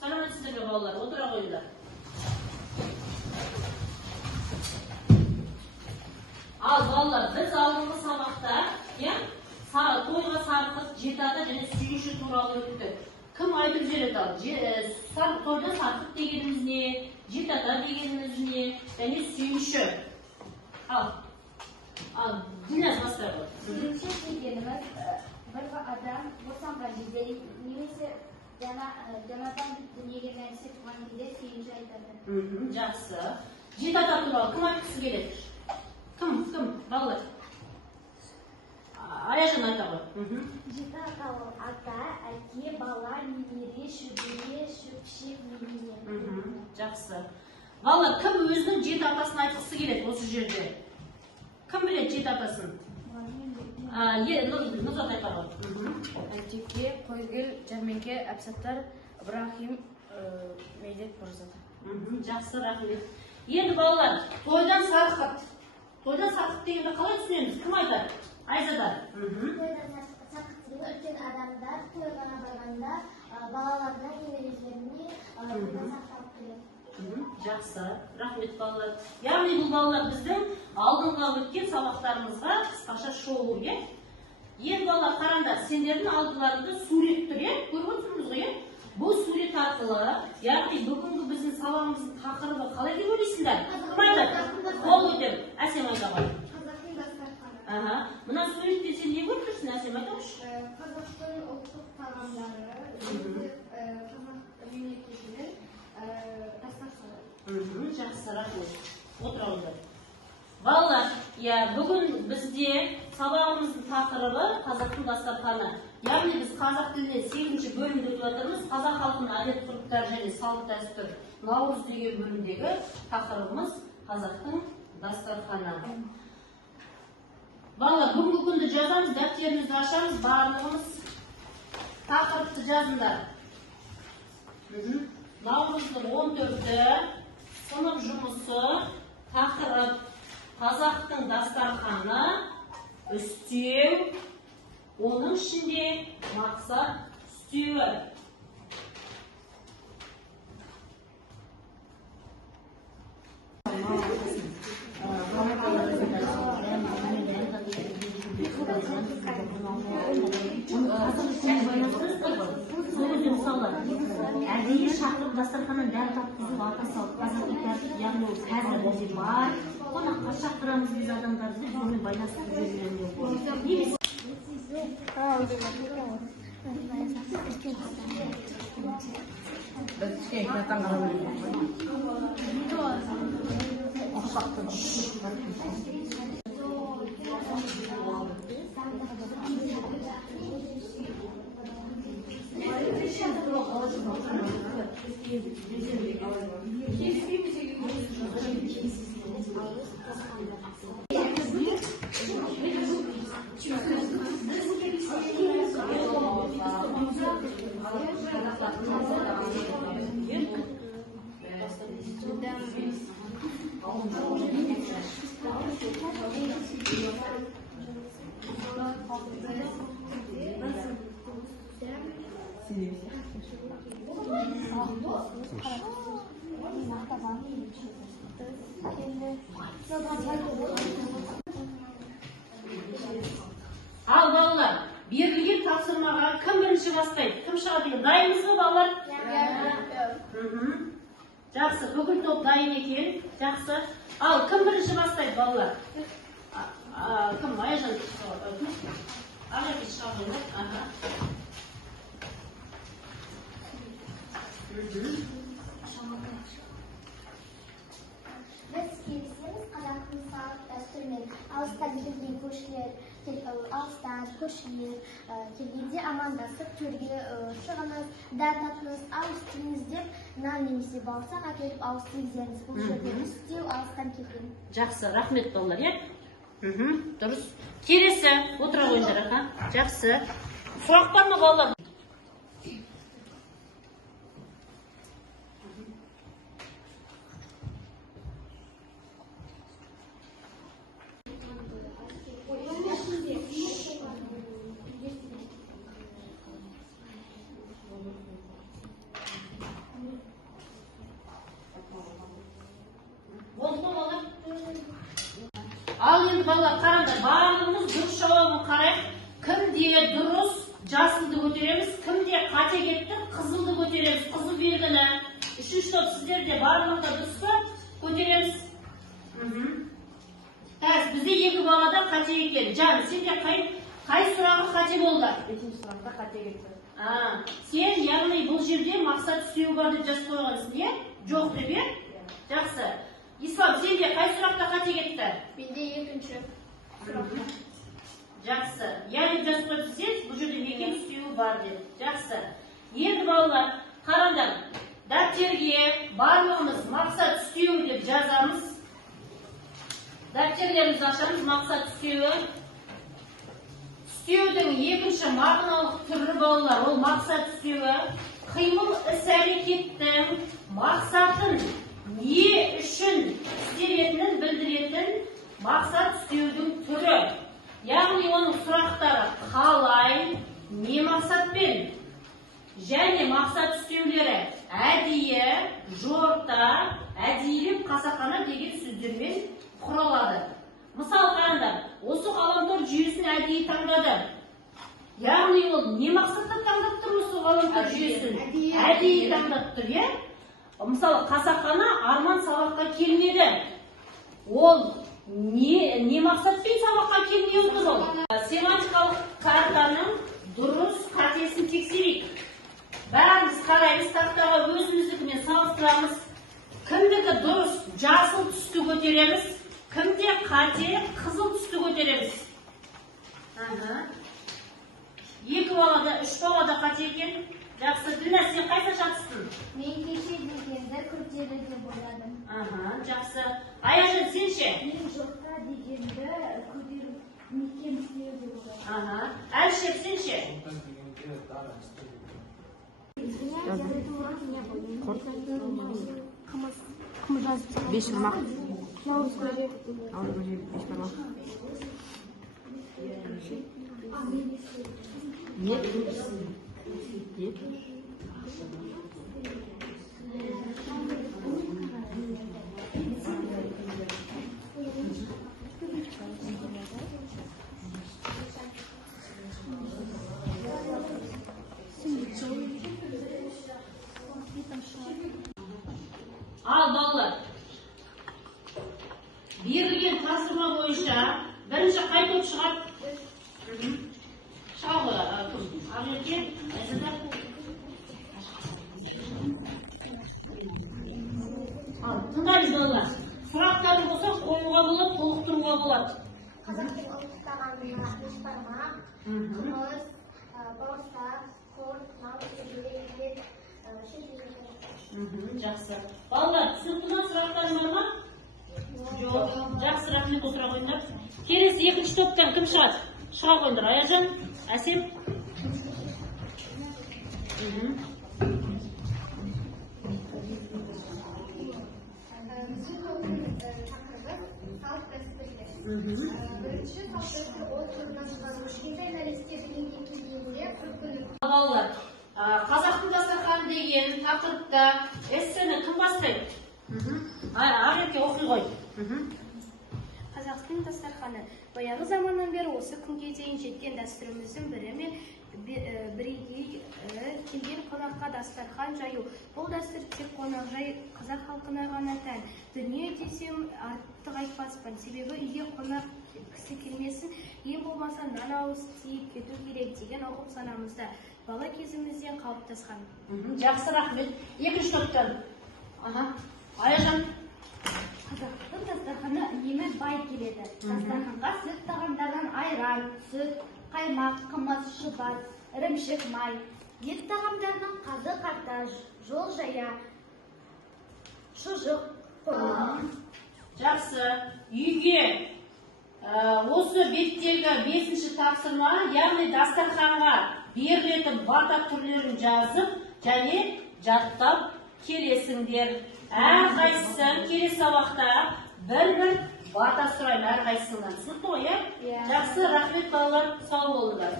Salamatçıdır ballar, otura koydular. Al ballar, biz aldığımız sabahta, ya, toyga sarkıt, jetada және suyuшу туралы өттік. Кім айтып жүреді ал? Тойда sarkıt дегеніміз не, jetada дегеніміз не, және suyuшу. Al. Dinlez бастырып. Suyucu degенimiz bir adam boşangan кезде немесе жаңадан дүниеге нәрсе туған кезде suyucu айтады. Жақсы. Jetada туралы кім айтқысы келеді? Кім? Балалар. Аяжан айта ғой. Жетата ол ата, әке, бала, немере, шөбере, шөпшек, немере. Жақсы. Балалар, кім өзінің жетатасын айтқысы келеді осы жерде? Кім біледі жетатасын? Нұзат айта ғой. Әйтеке, Қойгүл, Жәрменке, Әбсаттар, Ибрахим, Медет, Мұрзат. Жақсы, рахмет. Енді балалар, тойдан сарқыт. Тойдан сарқыт дегенде қалай түсінеміз? Кім айтады? Айзада. Тойдан сарқыт деген үлкен адамдар тойға барғанда балаларына немерелеріне тойдан сарқыт келеді. Жақсы, рахмет балалар. Яғни бұл балалар біздің алдыңғы өткен сабақтарымызға қысқаша шолу, е? Енді балалар қараңдар, сендердің алдыларында сурет тұр, е? Көріп отырмыз ғой, е? Бұл сурет арқылы, яғни бүгінгі біздің сабағымыздың тақырыбы қалай деп ойлайсыңдар? Кім айтады? Қол көтеріп, Әсем айта ғой. Қазақтың дастарханы. Мына суретте сен не көріп тұрсың, Әсем айта қойшы? Қазақтың ұлттық тағамдары, қазақ мемлекетінің дастарханы. Жақсы, рахмет. Отыра қойыңдар. Балалар, бүгін бізде сабағымыздың тақырыбы қазақтың дастарханы. Яғни біз қазақ тілінен 8-ші бөлімде өтіп жатырмыз. Қазақ халқының әдет-ғұрыптары және салт-дәстүр наурыз деген бөлімдегі тақырыбымыз қазақтың дастарханы. Балалар, бүгінгі күнді жазамыз, дәптерімізді ашамыз, барлығымыз тақырыпты жазыңдар. Наурыздың 14-і сынып жұмысы, тақырып қазақтың дастарханы, үстеу, оның ішінде мақсат үстеуі. Әдейі шақырып дастарханнан дәм тапқызып ата салып қазақи тәртіп, яғни ол қазір бар. Қонаққа шақырамыз біз адамдарды, сонымен байланысып жүргенде. Ал балалар, берілген тапсырмаға кім бірінші бастайды? Кім шығады екен? Дайынсыз ба балалар? Жақсы, бүкіл топ дайын екен. Жақсы. Ал кім бірінші бастайды балалар? Кім? Аяжан шығады. Аяжан шығады. Біз келсеңіз қазақтың салт дәстүрімен алыстан келген көршілер, алыстан көршілер келгенде амандасып төрге шығыңыз, дәм татыңыз, ауыстыңыз деп нан немесе бауырсақ әкеліп ауыстыңыз. Бұл жерде үстеу алыстан келген. Жақсы, рахмет балалар, е? Дұрыс. Келесі, отыра қойыңдар. Жақсы. Сұрақ бар ма балалар? яғни балалар қараңдар, барлығымыз дұрыс жауабын қарайық. Кімде дұрыс жасылды көтереміз, кімде қате кетті қызылды көтереміз. Қызыл белгіні. Үшінші топ сіздерде барлығында дұрыс па? Көтереміз. Бізде екі балада қате екен. Жан, сенде қай сұрағы қате болды? Екінші сұрақта қате кетті. Сен, яғни бұл жерде мақсат түзеу бар деп жазып қойғансың, е? Жоқ деп, е? Жақсы. Ислам, сенде қай сұрақта қате кетті? Менде екінші сұрақта. Жақсы. Я деп жазып қойып сен, бұл жерде мекен түзеу бар деп. Жақсы. Енді балалар, қараңдар, дәптерге барлығымыз мақсат түзеу деп жазамыз. Дәптерlerimizi ашамыз, мақсат түзеуі. Түзеудің екінші мағыналық түрі балалар, ол мақсат түзеуі. Қимыл іс-әрекеттің мақсатын не үшін істелетінін білдіретін мақсат түзеудің түрі. Яғни оның сұрақтары қалай, не мақсатпен, және мақсат түзеулері әдейі, жорта, әдейілеп, қасақана деген сөздермен құралады. Мысалы қараңдар, осы ғаламтор жүйесін әдейі таңдады. Яғни ол не мақсатта таңдап тұр осы ғаламтор жүйесін? Әдейі таңдап тұр, е? Мысалы қасақана Арман сабаққа келмеді. Ол не мақсатпен сабаққа келмей отыр ол? Семантикалық картаның дұрыс қатесін тексерейік. Бәріміз қараймыз, тақтаға өзіміздікімен салыстырамыз. Кімдікі дұрыс жасыл түсті көтереміз, кімде қате қызыл түсті көтереміз. Екі балада, үш балада қате екен. Жақсы, Ділнәс, сен қайса жатыстың? Мен кеше дегенді күрделі деп ойладым. Жақсы. Аяжан, сен ше? Мен жоқта дегенді көтеру мекен түзеу деп ойладым. Әлішер, сен ше? Беш бармақ. Наурыз көже. Беш бармақ. Ал балалар, берілген тапсырма бойынша бірінші қай топ шығады? Шағы, Ақерке, Айзада. Тыңдаймыз балалар. Сұрақтары болса қоюға болады, толықтыруға болады. Қазақтың ұлттық тағамына үш бармақ, қымыз, бауырсақ, құрт, мал, ет, Жақсы. Балалар, түсінікті ма, сұрақтарың бар ма? Жоқ. Жақсы, рахмет, отыра қойыңдар. Келесі екінші топтан кім шығады? Шыға қойыңдар. Аяжан, Әсем. Бірінші тақырыпты ол түрінен шығару кішкентай нәрестердің келгенде бір күні. Балалар, қазақтың дастарханы деген тақырыпта эссені кім бастайды? Ақерке, оқи ғой. Қазақтың дастарханы баяғы заманнан бері осы күнге дейін жеткен дәстүріміздің бірі мен бірегей келген қонаққа дастархан жаю. Бұл дәстүр тек қонақжай қазақ халқына ғана тән. Дүние десем артық айтпаспын, себебі үйге қонақ кісі келмесін, ең болмаса нан ауыз тиіп кету керек деген ұғым санамызда бала кезімізден қалыптасқан. Жақсы, рахмет. Екінші топтан. Аяжан. Қазақтың дастарханы үнемі бай келеді. Дастарханға сүт тағамдардан айран, сүт, қаймақ, қымыз, шұбат, ірімшік, май. Ет тағамдарынан қазы қарта, жол жая, шұжық, қойма. Жақсы. Үйге осы беттегі 5-ші тапсырма, яғни дастарханға берілетін бата түрлерін жазып және жаттап келесіңдер. Әрқайсысы келесі сабақта бір-бір бата сұраймын әрқайсысынан. Түсінікті ғой, е? Жақсы, рахмет балалар, сау болыңдар.